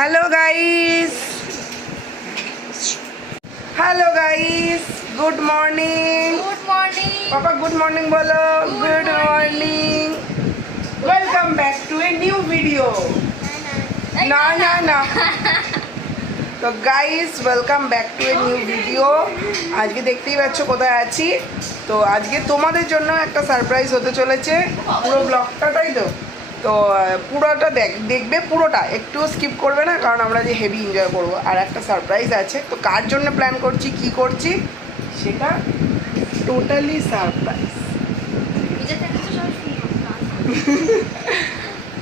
Hello guys, good morning. पापा good morning बोलो। Good morning, welcome back to a new video. ना ना ना तो guys welcome back to a new video. आज के देखते ही पाচ্ছ কোথায় আছি। তো আজকে তোমাদের জন্য একটা সারপ্রাইজ হতে চলেছে। পুরো ব্লগটাই তো পুরোটা দেখবে, পুরোটা একটু স্কিপ করবে না, কারণ আমরা যে হেভি এনজয় করবো। আর একটা সারপ্রাইজ আছে, তো কার জন্য প্ল্যান করছি, কি করছি, সেটা টোটালি সারপ্রাইজ।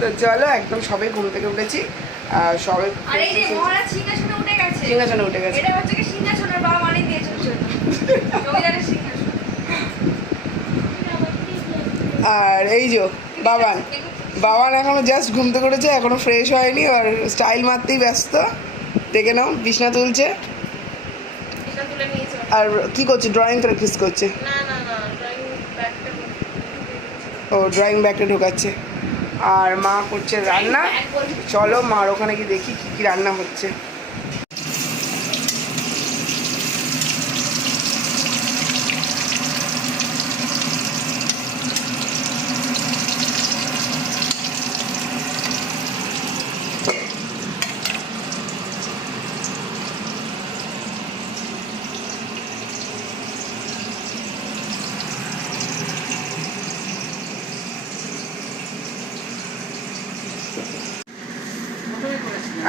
তো চলো, একদম সবে ঘুম থেকে উঠেছি। সবে সিংহাসনে উঠে গেছে। আর এই যে বাবান এখনো জাস্ট ঘুম থেকে উঠেছে, এখনো ফ্রেশ হয়নি, আর স্টাইল মারতেই ব্যস্ত। দেখে নাও, বিছনা তুলছে। আর কি করছে, ড্রয়িং প্র্যাকটিস করছে। ও ড্রয়িং ব্যাগটা ঢোকাচ্ছে। আর মা করছে রান্না। চলো মার ওখানে গিয়ে দেখি কি কি রান্না হচ্ছে।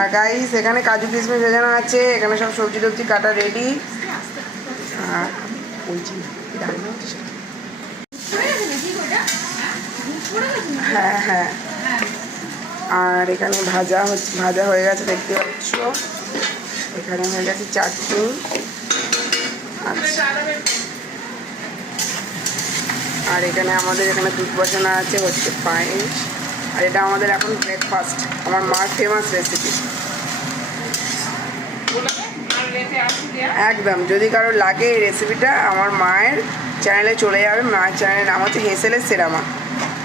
আর গাইস এখানে কাজু কিশমিশ ভেজানো আছে, এখানে সব সবজি টবজি কাটা রেডি। আর হ্যাঁ হ্যাঁ, আর এখানে ভাজা হয়ে গেছে, দেখতে পাচ্ছ। এখানে হয়ে গেছে চাটনি। আচ্ছা, আর এখানে আমাদের এখানে দুধ বসানো আছে, হচ্ছে পায়েস। আর এটা আমাদের এখন ব্রেকফাস্ট, আমার মার ফেমাস রেসিপি। একদম, যদি কারো লাগে এই রেসিপিটা, আমার মায়ের চ্যানেলে চলে যাবে। মায়ের চ্যানেলের নাম হচ্ছে হেসেলের সেরা মা।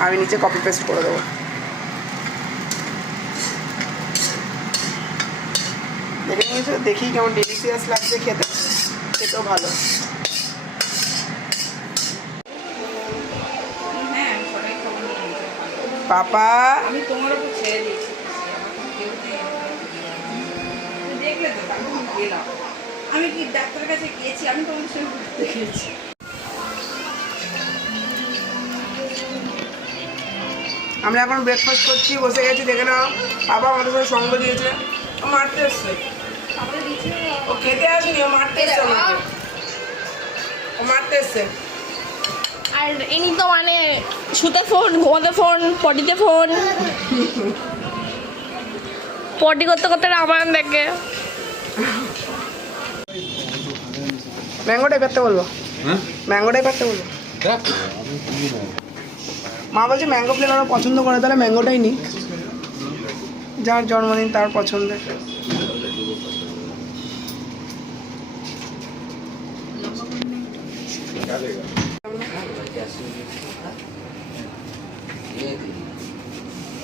আমি নিচে কপি পেস্ট করে দেবো। দেখে নিয়েছো, দেখি কেমন ডেলিশিয়াস লাগছে খেতে, খেতেও ভালো। পাপা আমি তোমার উপর ছেড়ে দিয়েছি, দেখলে তো তখন গেলাম। আমি কি ডাক্তারের কাছে গিয়েছি? আমি তোমার সঙ্গে ঘুরতে গিয়েছি। আমরা এখন ব্রেকফাস্ট করছি, বসে গেছি। দেখে নাও, বাবা আমাদের সাথে সঙ্গ দিয়েছে। ও মারতে এসছে, ও খেতে আসেনি, ও মারতে এসছে আমাকে, ও মারতে এসছে। আর ইনি তো মানে শুতে ফোন, ঘুমাতে ফোন, পটিতে ফোন, পটি করতে করতে রামায়ণ দেখে। ম্যাঙ্গোটাই কাটতে বলবো, ম্যাঙ্গোটাই কাটতে বলবো। মা বলছে ম্যাঙ্গো ফ্লেভার ওরা পছন্দ করে, তাহলে ম্যাঙ্গোটাই নিই। যার জন্মদিন তার পছন্দের।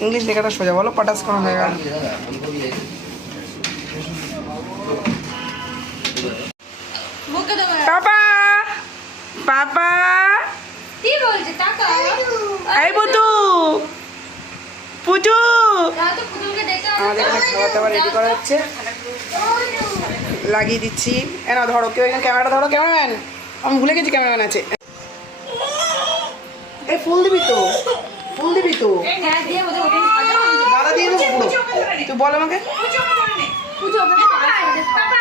ইংলিশ লেখাটা সোজা বলো, পটাশ করা হয়ে গেল। পাপা পাপা কি বলছে টাকা? এই বুতু পুজু, দাদা পুতুলকে ডেকে আমাদের এখানে খাবার দাবার রেডি করা হচ্ছে, লাগিয়ে দিচ্ছি। এনা ধরো, কেউ এখানে ক্যামেরাটা ধরো। ক্যামেরাম্যান, আমি ভুলে গেছি ক্যামেরাম্যান আছে। এই ফুল দিবি তো, ফুল দিবি তো। হ্যাঁ দিয়ে ওদের ওটা দাদা দিয়ে দেবো পুরো। তুই বল আমাকে। পুজো পাপা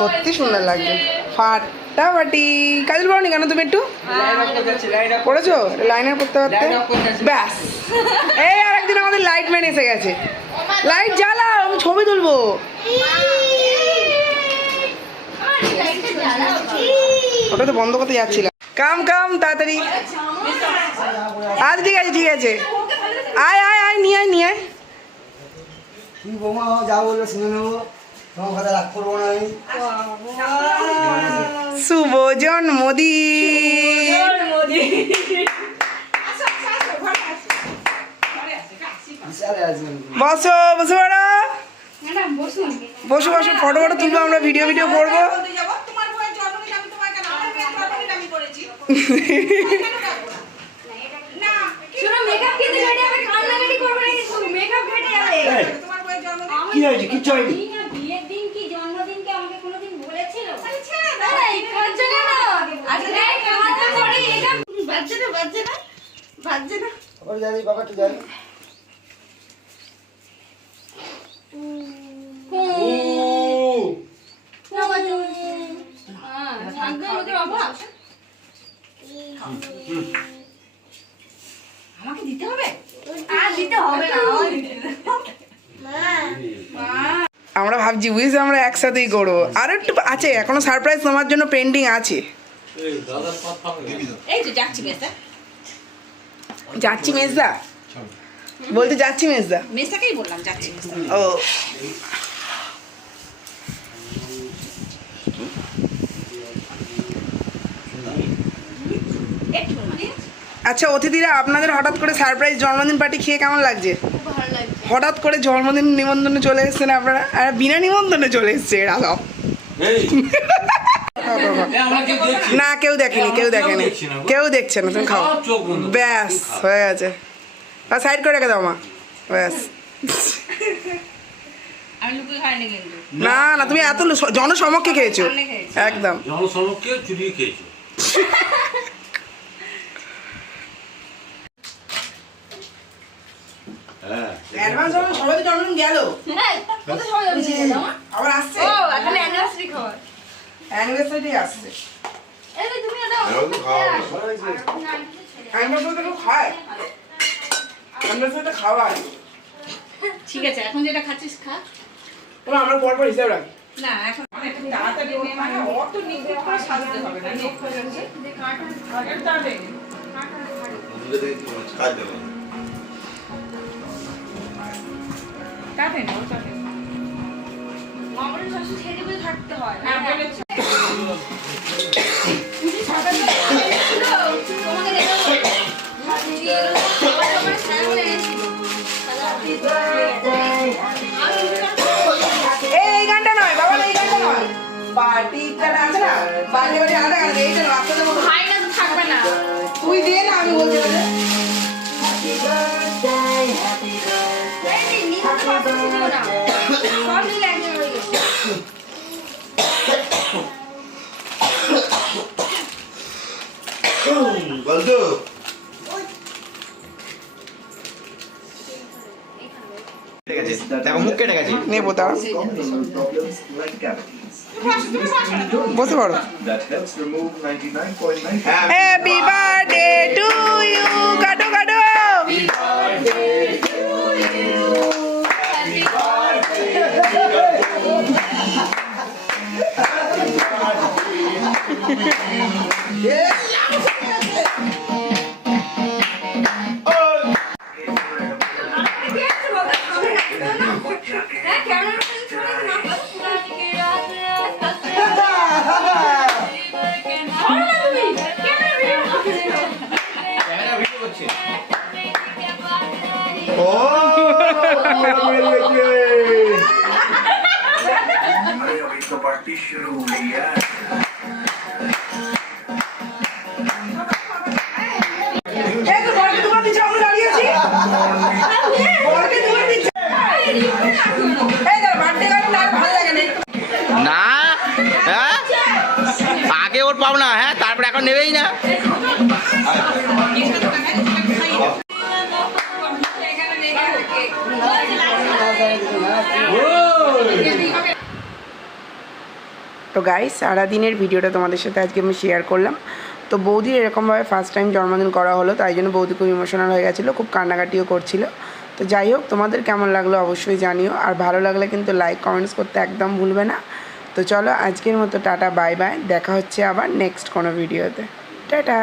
সত্যি সুন্দর লাগছে, ফাটাফাটি। কাজল পড়নি কেন তুমি? একটু পড়েছো, লাইনার করতে পারতে। ব্যাস, এই আর একদিন আমাদের লাইট ম্যান এসে গেছে। লাইট জ্বালাও, আমি ছবি তুলবো। ওটা তো বন্ধ করতে যাচ্ছিলাম। কাম কাম তাড়াতাড়ি। আচ্ছা ঠিক আছে, ঠিক আছে, আয় আয় আয়, নিয়ে আয়, নিয়ে আয়। তুই বৌমা যা বললো শুনে নেবো, তোমার কথা রাগ করবো না আমি। শুভ জন্মদিন। বসো বসে পড়ো, বসো বসো, ফটো ফটো তুলবো, আমরা ভিডিও করবো। কি হয়েছে? কিচ্ছু হয়নি। আমাকে দিতে হবে? আর দিতে হবে না। আমরা ভাবছি বুঝিস আমরা একসাথেই করবো, আরো একটু আছে এখনো সারপ্রাইজ তোমার জন্য পেন্ডিং আছে। এই তো যাচ্ছি মেসা। যাচ্ছি মেজদা, বলতে যাচ্ছি মেজদা। মেসাকেই বললাম যাচ্ছি মেসা। ও আচ্ছা অতিথিরা, আপনাদের হঠাৎ করে সারপ্রাইজ জন্মদিন পার্টি খেয়ে কেমন লাগছে? খুব ভালো লাগছে। হঠাৎ করে জন্মদিন নিমন্ত্রণে চলে এসেছেন আপনারা, আর বিনা নিমন্ত্রণে চলে এসছে এরা সব। না কেউ দেখেনি, কেউ দেখছে না, তুমি খাও ব্যাস হয়ে গেছে। আর সাইড করে রেখে দাও মা, ব্যাস। আমি লুকিয়ে খাইনি কিন্তু। না না, তুমি এত জনসমক্ষে খেয়েছো সামনে খেয়েছি। একদম। জনসমক্ষে চুরিয়ে খেয়েছো। অ্যাডভান্স সবাই তো জন্মদিন গেল, কোথায় সবাই যাচ্ছে জামা? আবার আসছে। ও এখন অ্যানিভার্সারি খাবার। অ্যানিভার্সারি আসছে। এই যে তুমি এটা অ্যানিভার্সারি তো খায়, অ্যানিভার্সারি খাওয়ায়। ঠিক আছে, এখন যেটা খাচ্ছিস খা। তোমরা আমরা পর হিসাব রাখি। না এখন তাড়াতাড়ি মানে অত নিতে করে সাজাতে হবে না, নেক হয়ে যাচ্ছে। এটা হবে কাটে না, ওটা কাটে না। মামার শাশু ছেড়ে বলে থাকতে হয়। না বলেছে তুমি ছাতা তো ছিল, তোমাকে দেখো। আমার সামনে এসেছিল। এই গানটা নয় বাবা, এই গানটা নয়, পার্টিটা আছে না, বাজে বাজে আলাদা গান, এইটা রাস্তাতে মতো ভাই না তো থাকবে না। তুই দে না, আমি বলতে পারি। এই যে নিতে পারছিস না। সব মিলে একজন হয়ে গেছে। বলতো দেখো মুখ কেটে গেছে। নেবো তার, বসে পড়ো। হ্যাপি বার্থডে টু ইউ, কাটো কাটো। पार्टी शुरू हो गई है। না হ্যাঁ আগে ওর পাও না, হ্যাঁ তারপরে এখন নেবেই না। তো গাইস, সারাদিনের ভিডিওটা তোমাদের সাথে আজকে আমি শেয়ার করলাম। তো বৌদির এরকমভাবে ফার্স্ট টাইম জন্মদিন করা হলো, তাই জন্য বৌদি খুব ইমোশনাল হয়ে গেছিলো, খুব কান্নাকাটিও করছিল। তো যাই হোক, তোমাদের কেমন লাগলো অবশ্যই জানিও, আর ভালো লাগলে কিন্তু লাইক কমেন্টস করতে একদম ভুলবে না। তো চলো আজকের মতো টাটা বাই বাই, দেখা হচ্ছে আবার নেক্সট কোনো ভিডিওতে। টাটা।